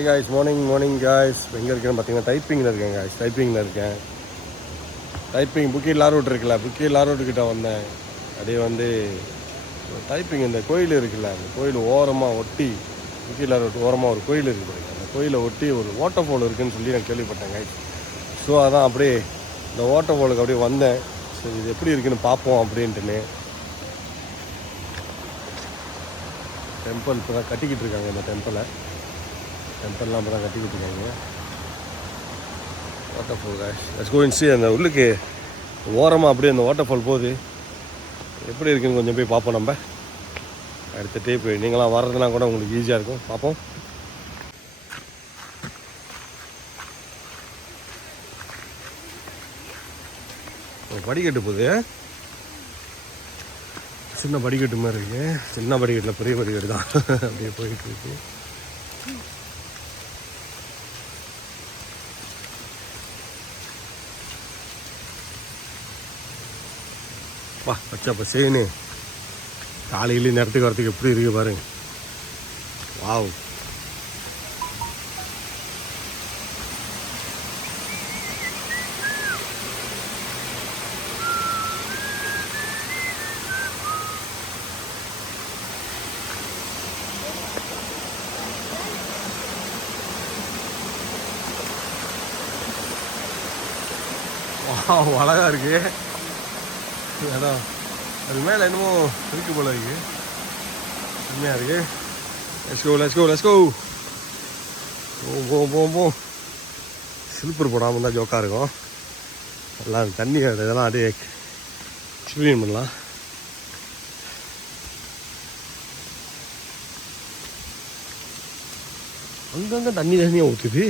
Hi guys, morning guys. எங்கே இருக்கேன்னு பார்த்தீங்கன்னா டைப்பிங்கில் இருக்கேன் காய்ஸ். டைப்பிங் புக்கி லாரோட் இருக்குல்ல, புக்கி லாரோட்டுக்கிட்ட வந்தேன். அப்படியே வந்து டைப்பிங் இந்த கோயில் இருக்குல்ல, அந்த கோயில் ஓரமாக ஒட்டி, புக்கி லாரோட் ஓரமாக ஒரு கோயில் இருக்குது பாருங்க. அந்த கோயிலை ஒட்டி ஒரு வாட்டர் ஃபால் இருக்குதுன்னு சொல்லி நான் கேள்விப்பட்டேன் காய்ஸ். ஸோ அதான் அப்படியே இந்த வாட்டர் ஃபாலுக்கு அப்படியே வந்தேன். சரி இது எப்படி இருக்குன்னு பார்ப்போம் அப்படின்ட்டுன்னு. டெம்பிள் இப்போ தான் கட்டிக்கிட்டு இருக்காங்க. இந்த டெம்பிள்லாம் இப்போ தான் கட்டிக்கிட்டு இருக்காங்க. Waterfall guys, let's go and see. அந்த உள்ளுக்கு ஓரமாக அப்படியே அந்த வாட்டர் ஃபால் போகுது. எப்படி இருக்குன்னு கொஞ்சம் போய் பார்ப்போம். நம்ம அடுத்த போய் நீங்களாம் வர்றதுனா கூட உங்களுக்கு ஈஸியாக இருக்கும். பார்ப்போம். படிக்கட்டு போகுது, சின்ன படிக்கட்டு மாதிரி இருக்கு. சின்ன படிக்கட்டில் பெரிய படிக்கட்டு தான் அப்படியே போயிட்டு இருக்கு. வா வச்சா இப்போ செய்யணு காலையில இந்த இடத்துக்கு வரத்துக்கு எப்படி இருக்கு பாருங்க. வாவ், அழகா இருக்கு இடம். அது மேலே என்னமோ இருக்கு போல இருக்கு. செம்மையாக இருக்கு. Let's go. போம். ஸ்லிப்பர் போடாமல் இருந்தால் ஜோக்காக இருக்கும். எல்லாம் தண்ணி இதெல்லாம் அப்படியே எக்ஸ்பீரியன் பண்ணலாம். அங்கங்கே தண்ணியாக ஊற்றுது.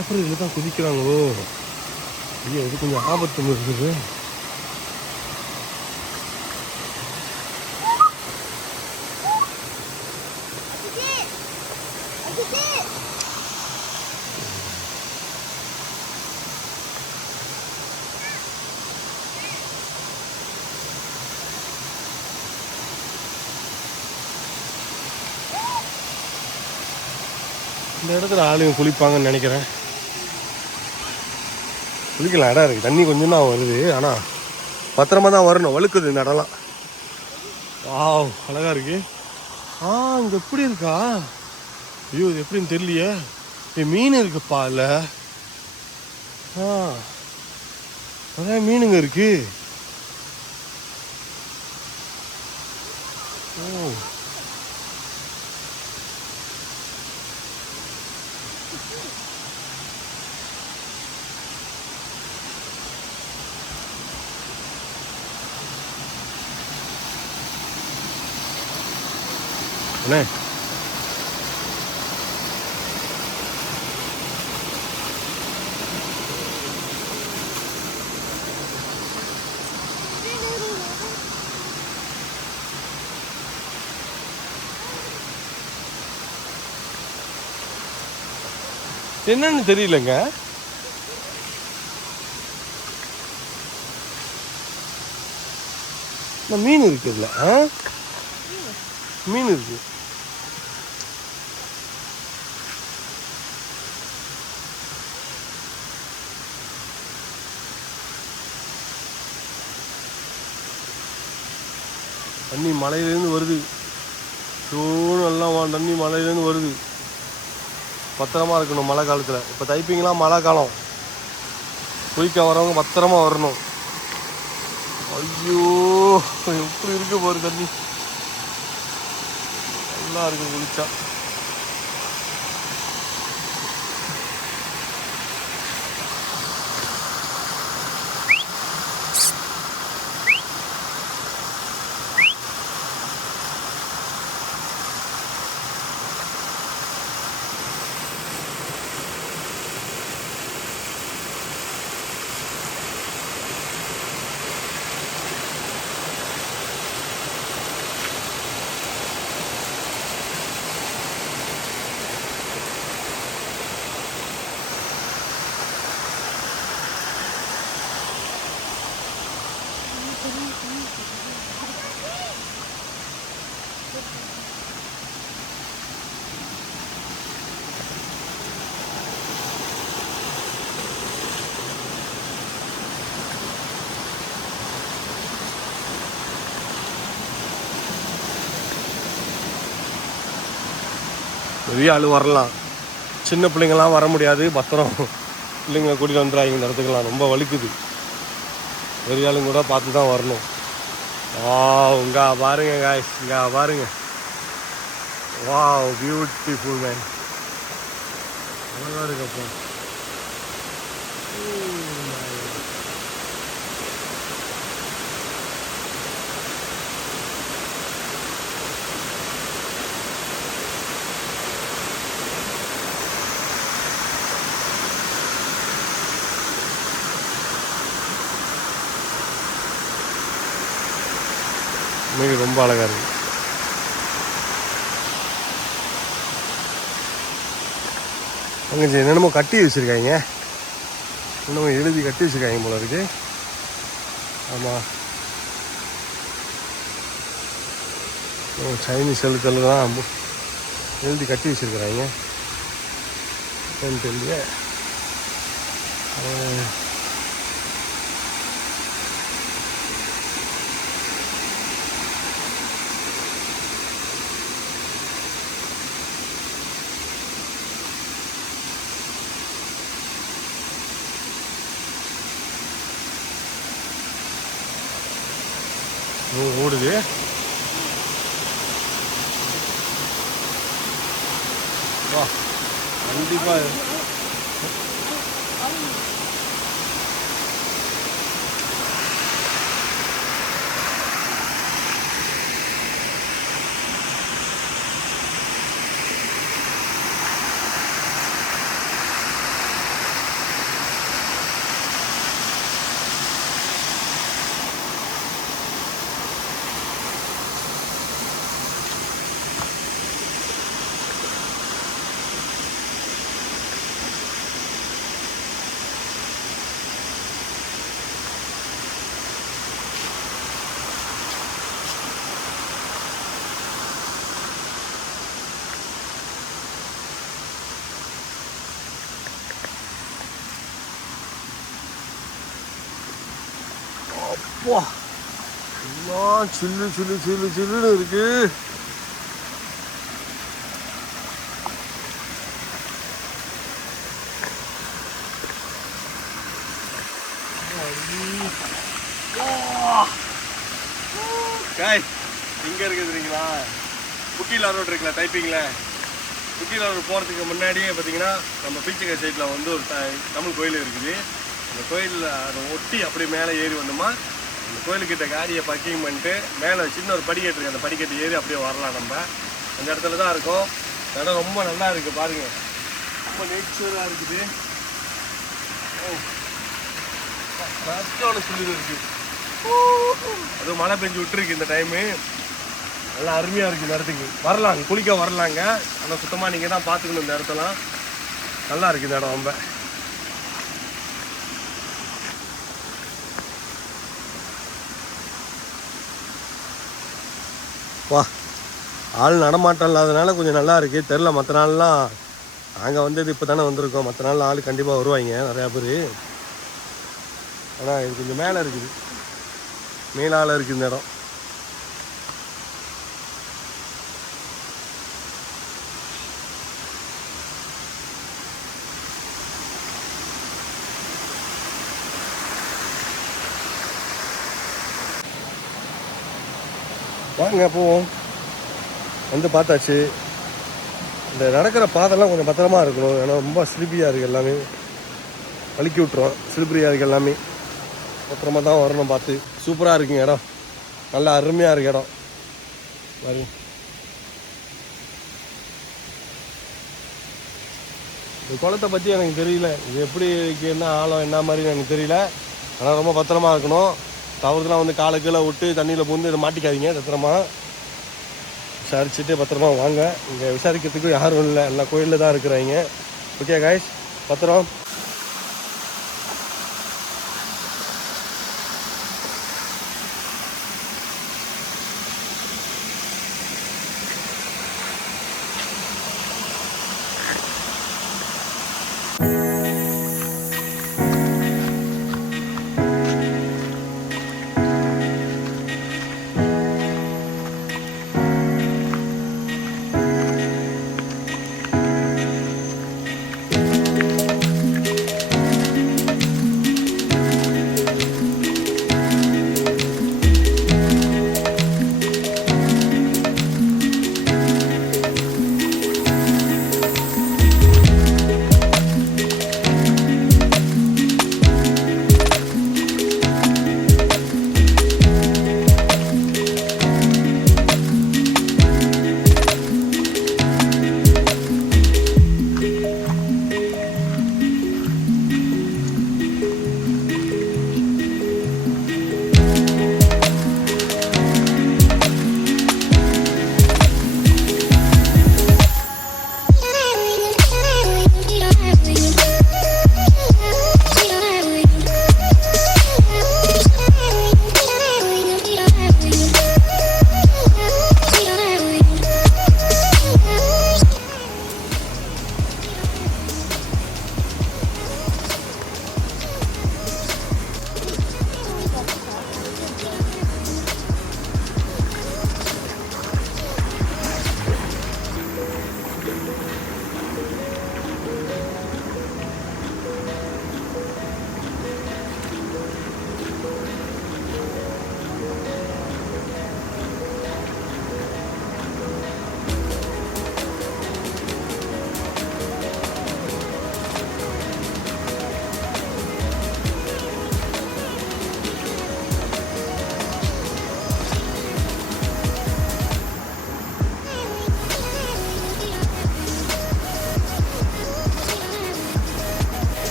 அப்புறம் இதில் தான் குதிக்கிறாங்களோ. ஐயோ, இது கொஞ்சம் ஆபத்து இருக்குது. இந்த இடத்துல ஆளுங்க குளிப்பாங்கன்னு நினைக்கிறேன். குளிக்கலாம், இடம் இருக்குது. தண்ணி கொஞ்சம் தான் வருது, ஆனால் பத்திரமா தான் வரணும். வழுக்குது இந்த இடம்லாம். அழகா இருக்கு. இங்கே எப்படி இருக்கா? ஐயோ, இது எப்படின்னு தெரியலையே. மீன் இருக்குப்பா இல்லை. நிறைய மீனுங்க இருக்கு. அண்ணே, என்னன்னு தெரியலங்க. மீன் இருக்கு இதுல. மீன் இருக்கு. தண்ணி மலையிலேருந்து வருது. எல்லாம் தண்ணி மலையிலேருந்து வருது. பத்திரமா இருக்கணும் மழை காலத்தில். இப்போ தைப்பிங்கெலாம் மழை காலம். குளிக்க வரவங்க பத்திரமா வரணும். ஐயோ, எப்படி இருக்கு போகிற தண்ணி. நல்லா இருக்கு குளிச்சா. பெரிய ஆள் வரலாம், சின்ன பிள்ளைங்கள்லாம் வர முடியாது. பத்திரம், பிள்ளைங்க கூட்டிகிட்டு வந்துடுறாங்க இந்த இடத்துக்குலாம். ரொம்ப வலிக்குது. பெரிய ஆளுங்க கூட பார்த்து தான் வரணும். இங்கே பாருங்க காய்ஸ், இங்கே பாருங்க. Wow, beautiful man. அழகாக இருக்கப்போ. உண்மைக்கு ரொம்ப அழகாக இருக்குது. அங்கே என்னென்னமோ கட்டி வச்சுருக்காங்க, என்னமோ எழுதி கட்டி வச்சுருக்காங்க போல இருக்கு. ஆமாம், சைனீஸ் எழுத்துல தான் எழுதி கட்டி வச்சுருக்குறாங்க. தெரியல. ஓடுது. வா, கண்டிப்பாக அப்பா எல்லாம் சில்லு சில்லு சில்லு சில்லுன்னு இருக்கு. இங்க இருக்குது தெரியுங்களா, புக்கிலா ரோடு இருக்குல்ல, டைப்பிங்ல புக்கிலா ரோடு போகிறதுக்கு முன்னாடியே பார்த்தீங்கன்னா நம்ம பீச்சக்கரை சைடில் வந்து ஒரு தமிழ் கோயில் இருக்குது. அந்த கோயிலில் அதை ஒட்டி அப்படி மேலே ஏறி வந்தோமா, அந்த கோயிலுக்கிட்ட காரியை பார்க்கிங் பண்ணிட்டு மேலே சின்ன ஒரு படிக்கட்டு இருக்குது, அந்த படிக்கட்டு ஏறி அப்படியே வரலாம். நம்ம அந்த இடத்துல தான் இருக்கோம். இடம் ரொம்ப நல்லா இருக்குது பாருங்கள், ரொம்ப நேச்சராக இருக்குது. சொல்லி இருக்குது, அதுவும் மழை பெஞ்சு விட்டுருக்கு இந்த டைமு. நல்லா அருமையாக இருக்குது. இந்த இடத்துக்கு வரலாம், குளிக்க வரலாங்க. ஆனால் சுத்தமாக நீங்கள் தான் பார்த்துக்கணும். இந்த இடத்தெல்லாம் நல்லா இருக்குது இந்த இடம் ரொம்ப. வா, ஆள் நடமாட்டம் இல்லாதனால கொஞ்சம் நல்லா இருக்குது. தெரில, மற்ற நாள்லாம் நாங்கள் வந்தது இப்போ தானே வந்திருக்கோம். மற்ற நாள் ஆள் கண்டிப்பாக வருவாங்க நிறையா பேர். ஆனால் இது கொஞ்சம் மேலே இருக்குது, மேலால் இருக்குது இந்த இடம். வாங்க போவோம். வந்து பார்த்தாச்சு. இந்த நடக்கிற பாதெல்லாம் கொஞ்சம் பத்திரமா இருக்கணும், ஏன்னா ரொம்ப ஸ்லிப்பரியாக இருக்குது. எல்லாமே வலிக்கி விட்டுரும், ஸ்லிப்பரியாக இருக்குது எல்லாமே. பத்திரமா தான் வரணும் பார்த்து. சூப்பராக இருக்குங்க இடம், நல்லா அருமையாக இருக்குது இடம். பாரு, இந்த குளத்தை பற்றி எனக்கு தெரியல, இது எப்படி இருக்குது, என்ன ஆழம், என்ன மாதிரி எனக்கு தெரியல. ஆனால் ரொம்ப பத்திரமா இருக்கணும். தவறுதெல்லாம் வந்து காலை கீழே விட்டு தண்ணியில் பூந்து இதை மாட்டிக்காதீங்க. பத்திரமா விசாரிச்சுட்டு பத்திரமா வாங்க. இங்கே விசாரிக்கிறதுக்கு யாரும் இல்லை, எல்லாம் கோயிலில் தான் இருக்கிறாங்க. ஓகே காய்ஸ், பத்திரம்.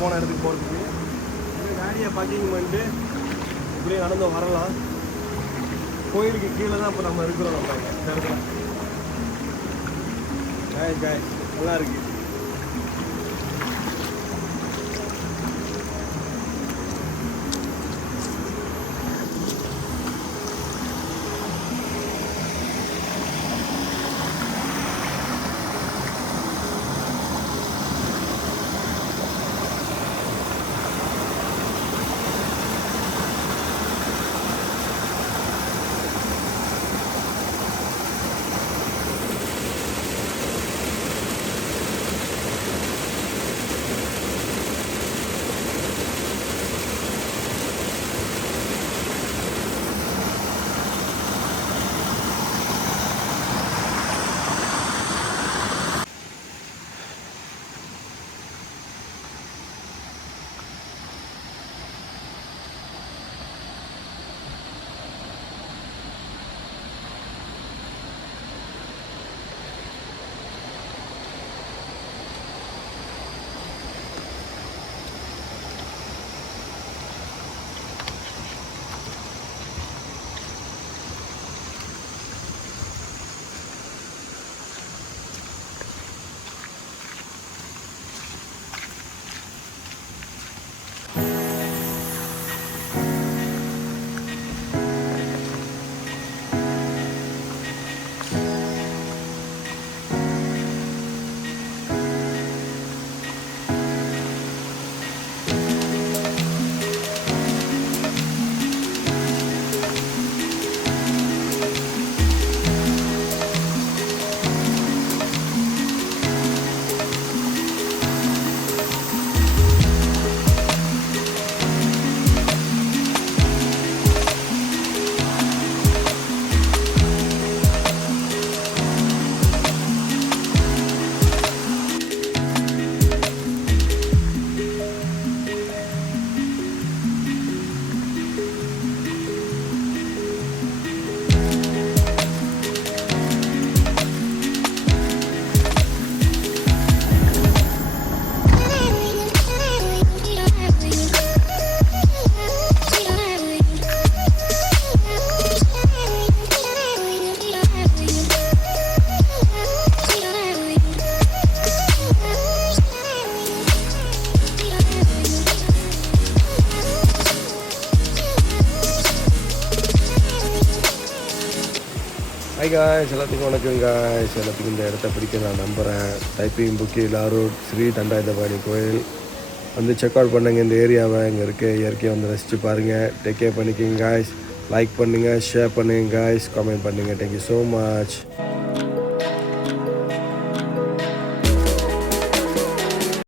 போன இடத்துக்கு போகிறதுக்கு காடியை பார்க்கிங் பண்ணிட்டு இப்படியே நடந்து வரலாம். கோயிலுக்கு கீழே தான் இப்போ நம்ம இருக்கிறோம். நம்ம இந்த இடத்துல காய்ஸ் நல்லா இருக்குது. ஹாய் காய்ஸ், எல்லாத்துக்கும் வணக்கம் காய்ஸ். எல்லாத்துக்கும் இந்த இடத்த பிடிக்க நான் நம்புகிறேன். டைப்பிங் புக்கி லாரூட் ஸ்ரீ தண்டாயுதபாணி கோயில் வந்து செக் அவுட் பண்ணுங்கள். இந்த ஏரியாவை இங்கே இருக்க இயற்கையை வந்து ரசித்து பாருங்கள். டேக் கேர் பண்ணிக்கிங்க காய்ஸ். லைக் பண்ணுங்கள், ஷேர் பண்ணுங்கள் காய்ஸ், கமெண்ட் பண்ணுங்கள். Thank you so much.